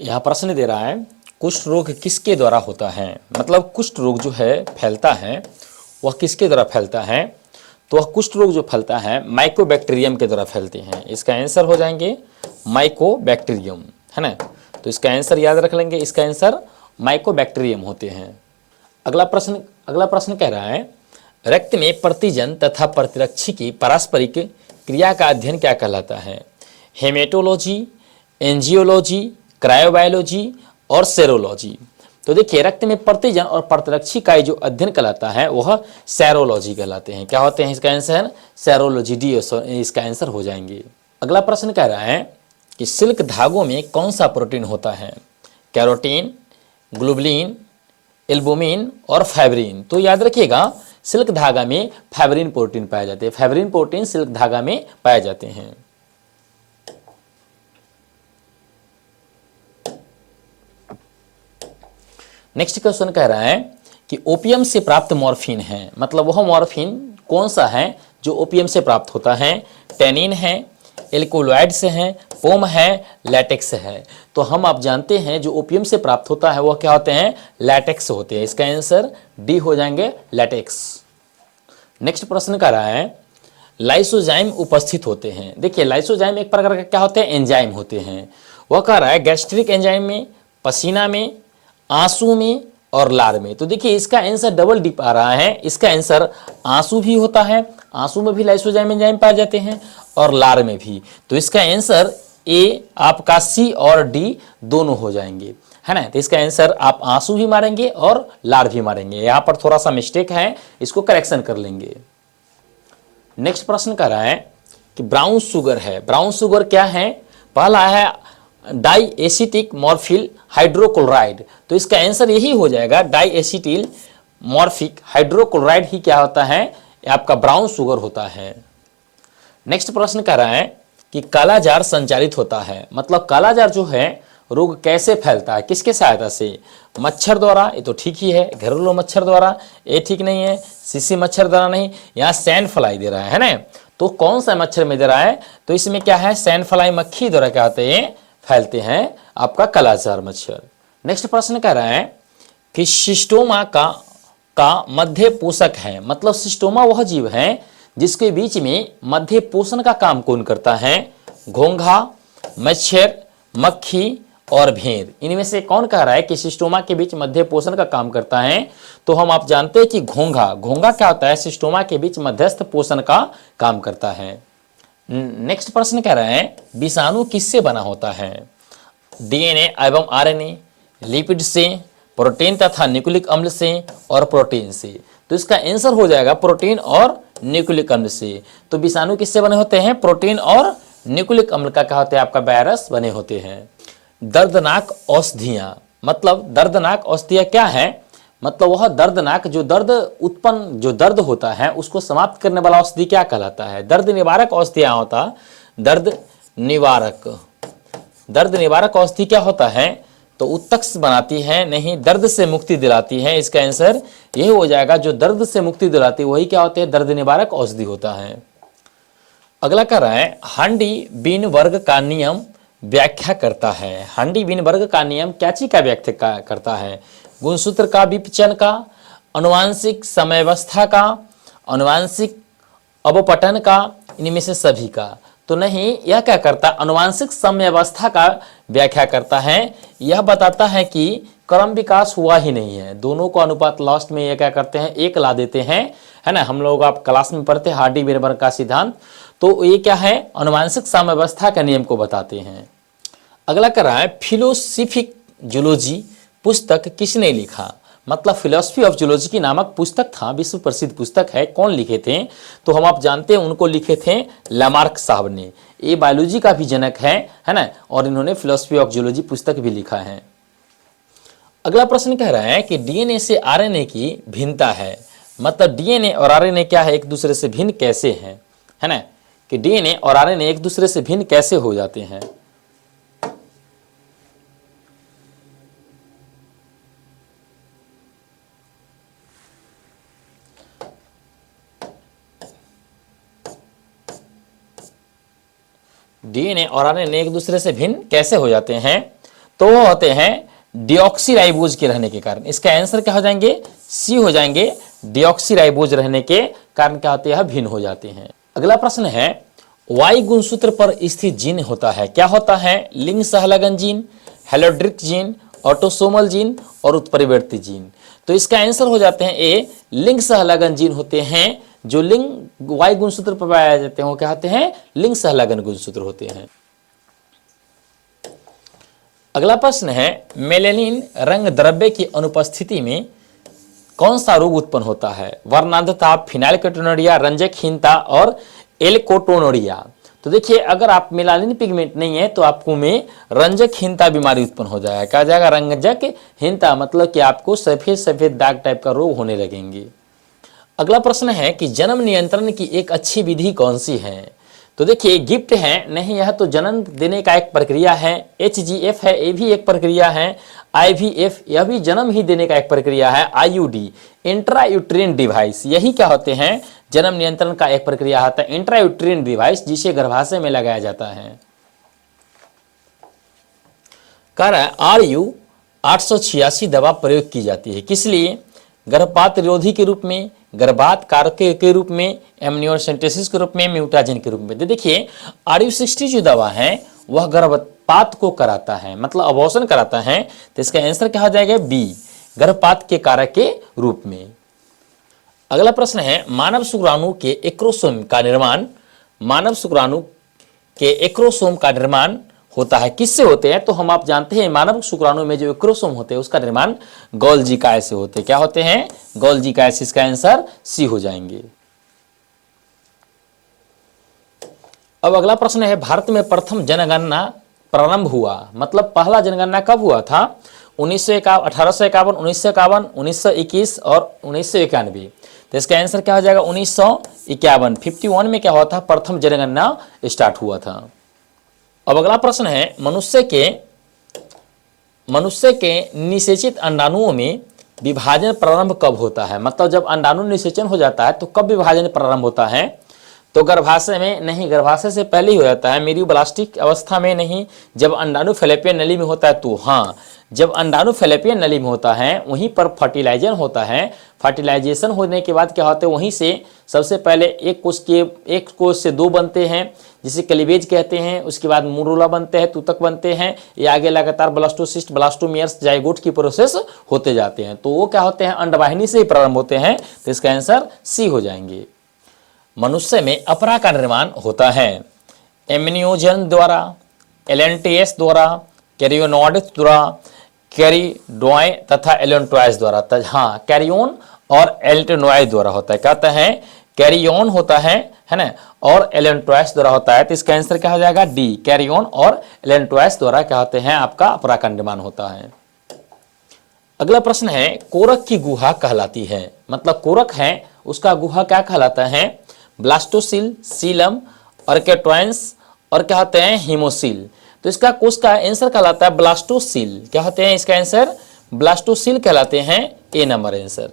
यहाँ प्रश्न दे रहा है कुष्ठ रोग किसके द्वारा होता है, मतलब कुष्ठ रोग जो है फैलता है वह किसके द्वारा फैलता है। तो वह कुष्ठ रोग जो फैलता है माइकोबैक्टीरियम के द्वारा फैलते हैं। इसका आंसर हो जाएंगे माइकोबैक्टीरियम, है ना। तो इसका आंसर याद रख लेंगे, इसका आंसर माइकोबैक्टीरियम होते हैं। अगला प्रश्न कह रहा है रक्त में प्रतिजन तथा प्रतिरक्षी की पारस्परिक क्रिया का अध्ययन क्या कहलाता है। हेमेटोलॉजी, एंजियोलॉजी, क्रायोबायोलॉजी और सेरोलॉजी। तो देखिए रक्त में प्रतिजन और प्रतिरक्षी का जो अध्ययन कहलाता है वह सेरोलॉजी कहलाते हैं। क्या होते हैं, इसका आंसर सेरोलॉजी, डी इसका आंसर हो जाएंगे। अगला प्रश्न कह रहा है कि सिल्क धागों में कौन सा प्रोटीन होता है। कैरोटीन, ग्लोबुलिन, एल्बुमिन और फाइब्रिन। तो याद रखिएगा सिल्क धागा में फाइब्रिन प्रोटीन पाए जाते हैं। फाइब्रिन प्रोटीन सिल्क धागा में पाए जाते हैं। नेक्स्ट क्वेश्चन कह रहा है कि ओपियम से प्राप्त मॉर्फिन है, मतलब वह मॉर्फिन कौन सा है जो ओपियम से प्राप्त होता है। टेनिन है, एल्कोलॉइड से है, पोम है, लैटेक्स है। तो हम आप जानते हैं जो ओपियम से प्राप्त होता है वह क्या होते हैं, लैटेक्स होते हैं। इसका आंसर डी हो जाएंगे, लैटेक्स। नेक्स्ट प्रश्न कर रहा है लाइसोजाइम उपस्थित होते हैं। देखिए लाइसोजाइम एक प्रकार का क्या होते हैं, एंजाइम होते हैं। वह कह रहा है गैस्ट्रिक एंजाइम में, पसीना में, आंसू में और लार में। तो देखिए इसका आंसर डबल डिप आ रहा है। इसका आंसर आंसू भी होता है, आंसू में भी लाइसोजाइम एंजाइम पाए जाते हैं और लार में भी। तो इसका आंसर ए आपका सी और डी दोनों हो जाएंगे, है ना। तो इसका आंसर आप आंसू भी मारेंगे और लार भी मारेंगे। यहां पर थोड़ा सा मिस्टेक है, इसको करेक्शन कर लेंगे। नेक्स्ट प्रश्न कर रहा है कि ब्राउन शुगर है। ब्राउन शुगर क्या है, पहला है डाई एसिटिक मॉर्फिल हाइड्रोक्लोराइड। तो इसका आंसर यही हो जाएगा, डाई एसिटिल मॉर्फिक हाइड्रोक्लोराइड ही क्या होता है, आपका ब्राउन शुगर होता है। नेक्स्ट प्रश्न कह रहा है कि कालाजार संचालित होता है, मतलब कालाजार जो है रोग कैसे फैलता है, किसके सहायता से। मच्छर द्वारा, ये तो ठीक ही है, घरेलू मच्छर द्वारा, ये ठीक नहीं है। सीसी मच्छर द्वारा नहीं, यहाँ सैंड फ्लाई दे रहा है ना। तो कौन सा मच्छर में दे रहा है, तो इसमें क्या है, सैंड फ्लाई मक्खी द्वारा क्या होते हैं, फैलते हैं आपका कालाजार मच्छर। नेक्स्ट प्रश्न कह रहा है कि सिस्टोमा का मध्य पोषक है, मतलब सिस्टोमा वह जीव है जिसके बीच में मध्य पोषण का काम कौन करता है। घोंघा, मच्छर, मक्खी और भेड़। इनमें से कौन कह रहा है कि सिस्टोमा के बीच मध्य पोषण का काम करता है। तो हम आप जानते हैं कि घोंघा क्या होता है, सिस्टोमा के बीच मध्यस्थ पोषण का काम करता है। नेक्स्ट प्रश्न कह रहा है विषाणु किससे बना होता है। डीएनए एवं आरएनए, लिपिड से, प्रोटीन तथा न्यूक्लिक अम्ल से और प्रोटीन से। तो इसका आंसर हो जाएगा प्रोटीन और न्यूक्लिक अम्ल से। तो विषाणु किससे बने होते हैं, प्रोटीन और न्यूक्लिक अम्ल का क्या होते हैं, आपका वायरस बने होते हैं। दर्दनाक औषधियां, मतलब दर्दनाक औषधियां क्या है, मतलब वह दर्दनाक जो दर्द होता है उसको समाप्त करने वाला औषधि क्या कहलाता है। दर्द निवारक औषधियां होता, दर्द निवारक औषधि क्या होता है, तो उत्तक बनाती है, नहीं दर्द से मुक्ति दिलाती है। इसका आंसर यही हो जाएगा, जो दर्द से मुक्ति दिलाती है वही क्या होते हैं, दर्द निवारक औषधि होता है। अगला कर रहा है हांडी बीन वर्ग का नियम व्याख्या करता है। हांडी बीन वर्ग का नियम क्या चीज का व्याख्या करता है, गुणसूत्र का, विपचन का, अनुवांशिक समयावस्था का, अनुवांशिक अवपतन का, इनमें से सभी का। तो नहीं, यह क्या करता, अनुवांशिक समयावस्था का व्याख्या करता है। यह बताता है कि क्रम विकास हुआ ही नहीं है, दोनों को अनुपात लास्ट में यह क्या करते हैं, एक ला देते हैं, है ना। हम लोग आप क्लास में पढ़ते हैं हार्डी बीनबर्ग का सिद्धांत। तो ये क्या है, अनुवांशिक साम्यावस्था के नियम को बताते हैं। अगला कर रहा है फिलोसफिक जूलॉजी पुस्तक किसने लिखा, मतलब फिलोसफी ऑफ जूलॉजी की नामक पुस्तक था, विश्व प्रसिद्ध पुस्तक है, कौन लिखे थे। तो हम आप जानते हैं उनको लिखे थे लामार्क साहब ने। ये बायोलॉजी का भी जनक है ना, और इन्होंने फिलोसफी ऑफ जूलॉजी पुस्तक भी लिखा है। अगला प्रश्न कह रहा है कि डीएनए से आरएनए की भिन्नता है, मतलब डीएनए और आरएनए क्या है, एक दूसरे से भिन्न कैसे है ना, कि डीएनए और आरएनए एक दूसरे से भिन्न कैसे हो जाते हैं। डीएनए और आरएनए एक दूसरे से भिन्न कैसे हो जाते हैं। तो वो होते हैं डिऑक्सीराइबोज के रहने के कारण। इसका आंसर क्या हो जाएंगे, सी हो जाएंगे। डिऑक्सीराइबोज रहने के कारण क्या होते हैं, भिन्न हो जाते हैं। अगला प्रश्न है, वाई गुणसूत्र पर स्थित जीन होता है, क्या होता है, लिंग सहलगन जीन, हेलोड्रिक जीन, ऑटोसोमल जीन और उत्परिवर्ती जीन। तो इसका आंसर हो जाते हैं ए, लिंग सहलगन जीन होते हैं। जो लिंग वाई गुणसूत्र पर पाए जाते हैं वो क्या होते हैं, लिंग सहलगन गुणसूत्र होते हैं। अगला प्रश्न है, मेलेनिन रंग द्रव्य की अनुपस्थिति में कौन सा रोग उत्पन्न होता है, वर्णांधता, फिनाइलकेटोनुरिया, रंजकहीनता और एलकोटोनुरिया। तो देखिए, अगर आप मेलानिन पिगमेंट नहीं है तो आपको में रंजकहीनता बीमारी उत्पन्न हो जाएगा। कहा जाएगा रंजकहीनता, मतलब कि आपको सफेद सफेद दाग टाइप का रोग होने लगेंगे। अगला प्रश्न है कि जन्म नियंत्रण की एक अच्छी विधि कौन सी है। तो देखिए, गिफ्ट है नहीं, यह तो जन्म देने का एक प्रक्रिया है। HGF है, ये भी एक प्रक्रिया है। IVF, यह भी जन्म ही देने का एक प्रक्रिया है। IUD, इंट्रायूट्रिन डिवाइस, यही क्या होते हैं, जन्म नियंत्रण का एक प्रक्रिया होता है। इंट्रायूट्रिन डिवाइस जिसे गर्भाशय में लगाया जाता है। कह रहा है RU 886 दवा प्रयोग की जाती है, किस लिए, गर्भपात रोधी के रूप में, गर्भात कारक के रूप में, एमनियोसेंटेसिस के रूप में, म्यूटाजन के रूप में। तो देखिए, RU60 जो दवा है वह गर्भपात को कराता है, मतलब अबॉर्शन कराता है। तो इसका आंसर क्या हो जाएगा, बी, गर्भपात के कारक के रूप में। अगला प्रश्न है, मानव शुक्राणु के एक्रोसोम का निर्माण, मानव शुक्राणु के एक्रोसोम का निर्माण होता है, किससे होते हैं। तो हम आप जानते हैं मानव शुक्राणु में जो एक्रोसोम होते हैं उसका निर्माण गोल्जी काय से होते हैं। क्या होते हैं, गोल्जी काय से। इसका आंसर सी हो जाएंगे। अब अगला प्रश्न है, भारत में प्रथम जनगणना प्रारंभ हुआ, मतलब पहला जनगणना कब हुआ था, 1851, 1951, 1921 और 1991। तो इसका आंसर क्या हो जाएगा, 1951। 51 में क्या हुआ था, प्रथम जनगणना स्टार्ट हुआ था। अब अगला प्रश्न है, मनुष्य के निषेचित अंडाणुओं में विभाजन प्रारंभ कब होता है, मतलब जब अंडाणु निषेचन हो जाता है तो कब विभाजन प्रारंभ होता है। तो गर्भाशय में नहीं, गर्भाशय से पहले ही हो जाता है। मेरियोब्लास्टिक अवस्था में नहीं, जब अंडाणु फैलोपियन नली में होता है तो हाँ, जब अंडाणु फैलोपियन नली में होता है वहीं पर फर्टिलाइजेशन होता है। फर्टिलाइजेशन होने के बाद क्या होता है, वहीं से सबसे पहले एक कोष से दो बनते हैं जिसे क्लीवेज कहते हैं। उसके बाद मुरुला बनते हैं, तूतक बनते हैं। ये आगे लगातार ब्लास्टोसिस्ट, ब्लास्टोमियर्स, जाइगोट की प्रोसेस होते जाते हैं। तो वो क्या होते हैं, अंडवाहिनी से ही प्रारंभ होते हैं। तो इसका आंसर सी हो जाएंगे। मनुष्य में अपरा का निर्माण होता है एम्नियोजन द्वारा, एलेंटियस द्वारा, कैरियोनॉइड्स द्वारा, कैरिडोय तथा एलेंटोइड्स द्वारा। हाँ, कैरियोन और एलेंटोइड द्वारा होता है। कहता है कैरियोन होता है ना, और एलेंटोइड्स द्वारा होता है। तो इसका आंसर क्या हो जाएगा, डी, कैरियोन और एलेंटोइड्स द्वारा क्या होते हैं, आपका अपरा का निर्माण होता है। अगला प्रश्न है, कोरक की गुहा कहलाती है, मतलब कोरक है उसका गुहा क्या कहलाता है, ब्लास्टोसिल, सीलम, ऑर्केट्राइंस और क्या होते हैं, हीमोसिल। तो इसका कोष का आंसर कहलाता है ब्लास्टोसिल। क्या होते हैं, इसका आंसर ब्लास्टोसिल कहलाते हैं, ए नंबर आंसर।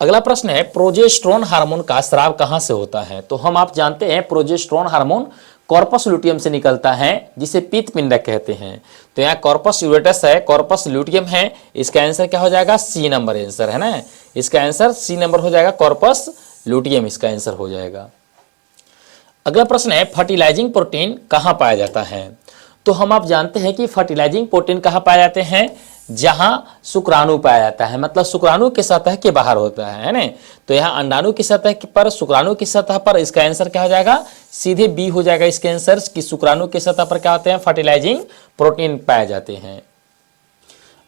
अगला प्रश्न है, प्रोजेस्टेरोन हार्मोन का स्राव कहां से होता है। तो हम आप जानते हैं प्रोजेस्टेरोन हार्मोन कॉर्पस लुटियम से निकलता है, जिसे पीत पिंडक कहते हैं। तो यहाँ कॉर्पस यूरेटस है, कॉर्पस लुटियम है। इसका आंसर क्या हो जाएगा, सी नंबर आंसर है ना। इसका आंसर सी नंबर हो जाएगा, कॉर्पस लुटियम इसका आंसर हो जाएगा। अगला प्रश्न है, फर्टिलाइजिंग प्रोटीन कहाँ पाया जाता है। तो हम आप जानते हैं कि फर्टिलाइजिंग प्रोटीन कहाँ पाए जाते हैं, जहां शुक्राणु पाया जाता है, मतलब शुक्राणु के सतह के बाहर होता है ना। तो यहाँ अंडाणु की सतह पर, शुक्राणु की सतह पर। इसका आंसर क्या हो जाएगा, सीधे बी हो जाएगा इसके आंसर, कि शुक्राणु की सतह पर क्या होते हैं, फर्टिलाइजिंग प्रोटीन पाए जाते हैं।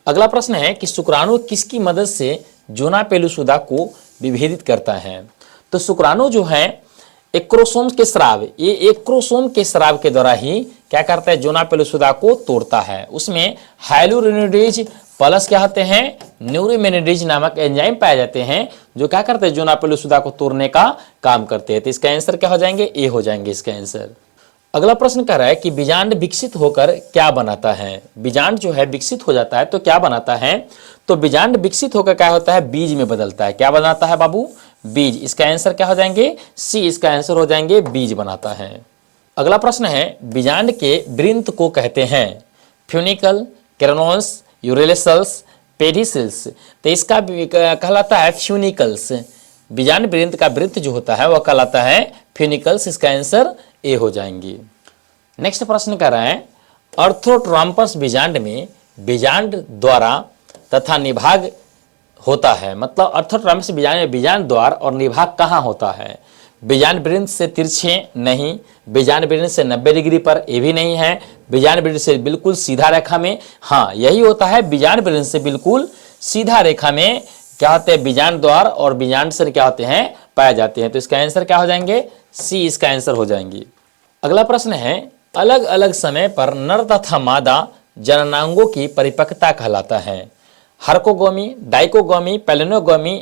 अगला प्रश्न है कि शुक्राणु किसकी मदद से जोना पेलुसुदा को विभेदित करता है। तो शुक्राणु जो है एक्रोसोम के स्राव, ये एक्रोसोम के स्राव के द्वारा ही क्या करता है, जोना पेलुसुदा को तोड़ता है। उसमें हाइलुरिनिडेज प्लस क्या होते हैं, न्यूरोमेनिडेज नामक एंजाइम पाए जाते हैं, जो क्या करते हैं, जोना पेलुसुदा को तोड़ने का काम करते हैं। तो इसका आंसर क्या हो जाएंगे, ए हो जाएंगे इसका आंसर। अगला प्रश्न कह रहा है कि बीजांड विकसित होकर क्या बनाता है। बीजांड जो है विकसित हो जाता है तो क्या बनाता है। तो बीजांड विकसित होकर क्या होता है, बीज में बदलता है। क्या बनाता है बाबू, बीज। इसका आंसर क्या हो जाएंगे, सी। इसका आंसर हो जाएंगे बीज बनाता है। अगला प्रश्न है, बीजांड के वृंत को कहते हैं। फ्यूनिकल, कैरोनोस, यूरेलेसल्स, पेडिसिल्स। तो इसका कहलाता है फ्यूनिकल्स। बीजांड वृंत का वृत्त जो होता है वह कहलाता है फ्यूनिकल्स। इसका आंसर ए हो जाएंगे। नेक्स्ट प्रश्न कह रहा है अर्थोट्रॉम्पस बीजांड में बीजांड द्वारा तथा निभाग होता है। मतलब अर्थोट्रॉम्पस बीजांड में बीजांड द्वार और निभाग कहाँ होता है? बीजांड वृंत से तिरछे नहीं, बीजांड वृंत से 90 डिग्री पर, ये भी नहीं है। बीजांड वृंत से बिल्कुल सीधा रेखा में, हाँ यही होता है। बीजांड वृंत से बिल्कुल सीधा रेखा में क्या होते हैं? बीजांड द्वार और बीजांड सर क्या होते हैं? पाए जाते हैं। तो इसका आंसर क्या हो जाएंगे? सी इसका आंसर हो जाएंगे। अगला प्रश्न है अलग अलग समय पर नर तथा मादा जननांगों की परिपक्वता कहलाता है। हर्कोगोमी, डाइकोगोमी, पेलेनोगोमी,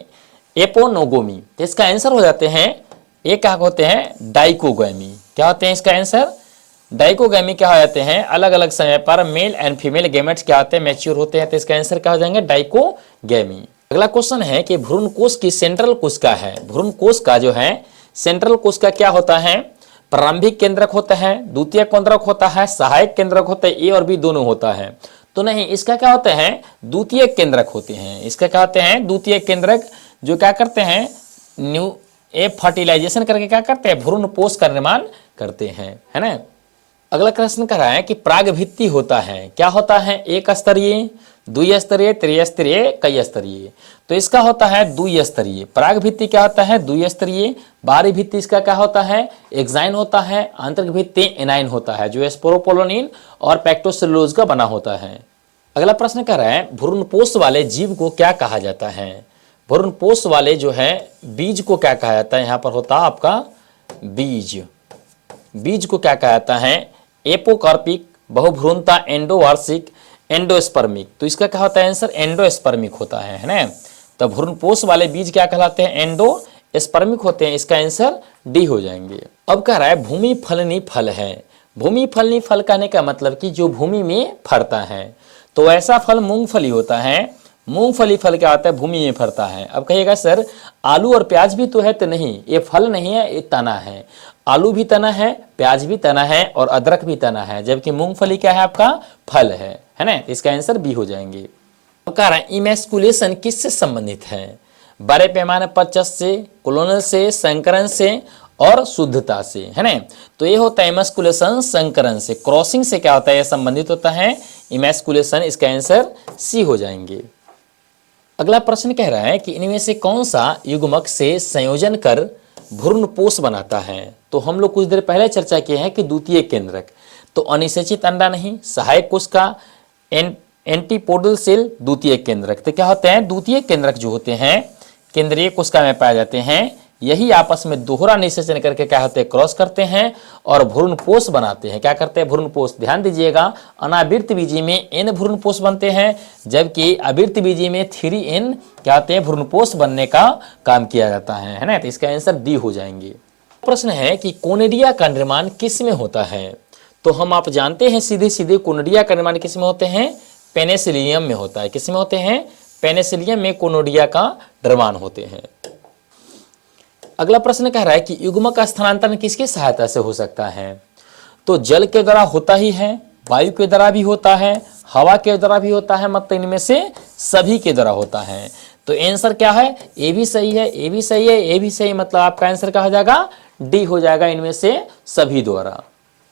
एपोनोगोमी। तो इसका आंसर हो जाते हैं ये क्या होते हैं? डाइकोगोमी। क्या होते हैं इसका आंसर? डाइकोगोमी क्या हो जाते हैं? अलग अलग समय पर मेल एंड फीमेल गैमेट्स क्या होते हैं? मैच्योर होते हैं। तो इसका आंसर क्या हो जाएंगे? डाइकोगोमी। अगला क्वेश्चन है कि भ्रूण कोश की सेंट्रल कोशिका है। भ्रूण कोश का जो है सेंट्रल कोशिका क्या होता है? प्रारंभिक केंद्रक होता है, द्वितीय केंद्रक होता है, सहायक केंद्रक होता है, ए और बी दोनों होता है। तो नहीं, इसका क्या होता है? द्वितीय केंद्रक होते हैं। इसका क्या होते हैं? द्वितीय केंद्रक जो क्या करते हैं? न्यू ए फर्टिलाइजेशन करके क्या करते हैं? भ्रूण पोष का निर्माण करते हैं, है ना। अगला प्रश्न कह रहा है कि प्रागभित्ति होता है। क्या होता है? एक स्तरीय, द्विस्तरीय, त्रिस्तरीय, कई स्तरीय। तो इसका होता है द्विस्तरीय। प्रागभित्ति क्या होता है? द्विस्तरीय। बाहरी भित्ति इसका क्या होता है? एक्साइन होता है। आंतरिक भित्ति एनाइन होता है जो स्पोरोपोलोनिन और पैक्टोसेलुलोज का बना होता है। अगला प्रश्न कह रहा है भ्रूणपोष वाले जीव को क्या कहा जाता है? भ्रूणपोष वाले जो है बीज को क्या कहा जाता है? यहाँ पर होता है आपका बीज। बीज को क्या कहा जाता है? एपोकार्पिक, बहुभ्रूणता, एंडोवार्षिक, एंडोस्पर्मिक। तो इसका क्या होता है आंसर? एंडोस्पर्मिक होता है ना। तो भ्रूणपोष वाले बीज क्या कहलाते हैं? एंडोस्पर्मिक होते हैं। इसका आंसर डी हो जाएंगे। अब कह रहा है भूमि फलनी फल है। भूमि फलनी फल कहने का मतलब कि जो भूमि में फलता है। तो ऐसा फल मूंगफली होता है। मूंगफली फल क्या होता है? भूमि में फलता है। अब कहिएगा सर आलू और प्याज भी तो है। तो नहीं, ये फल नहीं है, ये तना है। आलू भी तना है, प्याज भी तना है और अदरक भी तना है, जबकि मूंगफली क्या है? आपका फल है ना। इसका आंसर बी हो जाएंगे। अब कह रहा है इमैस्कुलेशन किससे संबंधित है? बड़े पैमाने पर चस से, कोलोनल से, संकरण से और शुद्धता से, है ना। तो ये होता है इमैस्कुलेशन संकरण से, क्रॉसिंग से क्या होता है? यह संबंधित होता है इमैस्कुलेशन। इसका आंसर सी हो जाएंगे। अगला प्रश्न कह रहा है कि इनमें से कौन सा युग्मक से संयोजन कर भ्रूणपोष बनाता है? तो हम लोग कुछ देर पहले चर्चा किए हैं कि द्वितीय केंद्रक। तो अनिषेचित अंडा नहीं, सहायक कोशिका, एंटीपोडल सेल, द्वितीय केंद्रक। तो क्या होते हैं? द्वितीय केंद्रक जो होते हैं केंद्रीय कोशिका में पाए जाते हैं। यही आपस में दोहरा निषेचन करके क्या होते हैं? क्रॉस करते हैं और भ्रूणपोष बनाते हैं। क्या करते हैं? भ्रूणपोष। ध्यान दीजिएगा अनावृत बीजी में एन भ्रूणपोष बनते हैं, जबकि आवृत बीजी में 3n क्या होते हैं? भ्रूणपोष बनने का काम किया जाता है ना। तो इसका आंसर डी हो जाएंगे। प्रश्न है कि कोनिडिया का निर्माण किस में होता है? तो हम आप जानते हैं सीधे सीधे कोनिडिया का निर्माण किस में होते हैं? पेनिसिलियम में होता है। किस में होते हैं? पेनिसिलियम में कोनिडिया का निर्माण होते हैं। अगला प्रश्न कह रहा है कि युग्मक का स्थानांतरण किसकी सहायता से हो सकता है? तो जल के द्वारा होता ही है, वायु के द्वारा भी होता है, हवा के द्वारा भी होता है, मतलब इनमें से सभी के द्वारा होता है। तो आंसर क्या है? ए भी सही है, ए भी सही है, ए भी सही, मतलब आपका आंसर क्या हो जाएगा? डी हो जाएगा, इनमें से सभी द्वारा।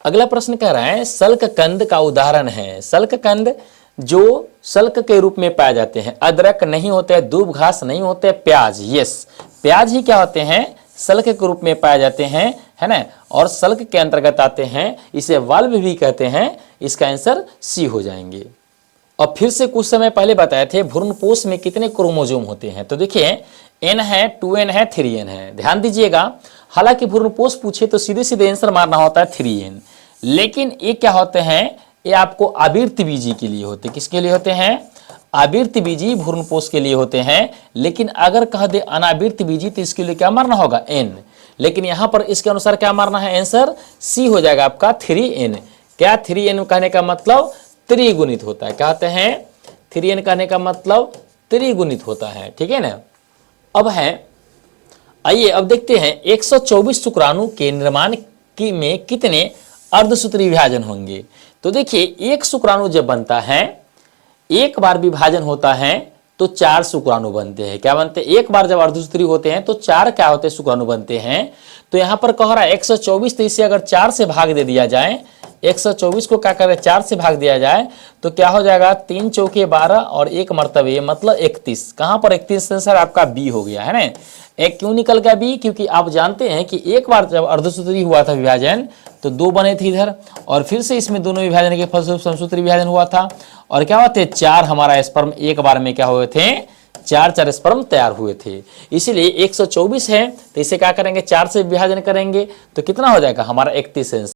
अगला प्रश्न कह रहा है सल्क कंद का उदाहरण है। सल्क कंद जो सल्क के रूप में पाए जाते हैं। अदरक नहीं होते, दूब घास नहीं होते, प्याज, यस प्याज ही क्या होते हैं? सल्क के रूप में पाए जाते हैं, है ना। और सल्क के अंतर्गत आते हैं, इसे वाल्व भी कहते हैं। इसका आंसर सी हो जाएंगे। और फिर से कुछ समय पहले बताए थे भ्रूणपोष में कितने क्रोमोसोम होते हैं? तो देखिए n है, 2n है, 3n है। ध्यान दीजिएगा हालांकि भ्रूणपोष पूछे तो सीधे सीधे आंसर मारना होता है 3n, लेकिन ये क्या होते हैं? ये आपको आवृत्त बीजी के लिए होते हैं। किसके लिए होते हैं? आवृत्त बीजी भ्रूणपोष के लिए होते हैं। लेकिन अगर कह दे अनावृत्त बीजी तो इसके लिए क्या मारना होगा? n। लेकिन यहां पर इसके अनुसार क्या मारना है? आंसर सी हो जाएगा आपका 3n। क्या 3n कहने का मतलब त्रिगुणित होता है। क्या होते हैं? 3n कहने का मतलब त्रिगुणित होता है, ठीक है ना। अब है आइए अब देखते हैं 124 शुक्राणु के निर्माण की में कितने अर्धसूत्री विभाजन होंगे? तो देखिए एक शुक्राणु जब बनता है, एक बार विभाजन होता है तो 4 शुक्राणु बनते हैं। क्या बनते हैं? एक बार जब अर्धसूत्री होते हैं तो 4 क्या होते हैं? शुक्राणु बनते हैं। तो यहां पर कह रहा है 124, तो इसे अगर 4 से भाग दे दिया जाए, 124 को क्या करें? 4 से भाग दिया जाए तो क्या हो जाएगा? 3 चौके 12 और 1 मर्तबे मतलब 31। कहां पर 31 सर? आपका बी हो गया है ना। एक क्यों निकल गया बी? क्योंकि आप जानते हैं कि एक बार जब अर्धसूत्री हुआ था विभाजन तो 2 बने थे इधर, और फिर से इसमें दोनों विभाजन के फलस्वरूप समसूत्री विभाजन हुआ था, और क्या होते? 4 हमारा स्पर्म एक बार में क्या हुए थे? 4 स्पर्म तैयार हुए थे। इसीलिए 124 है तो इसे क्या करेंगे? 4 से विभाजन करेंगे तो कितना हो जाएगा हमारा? 31।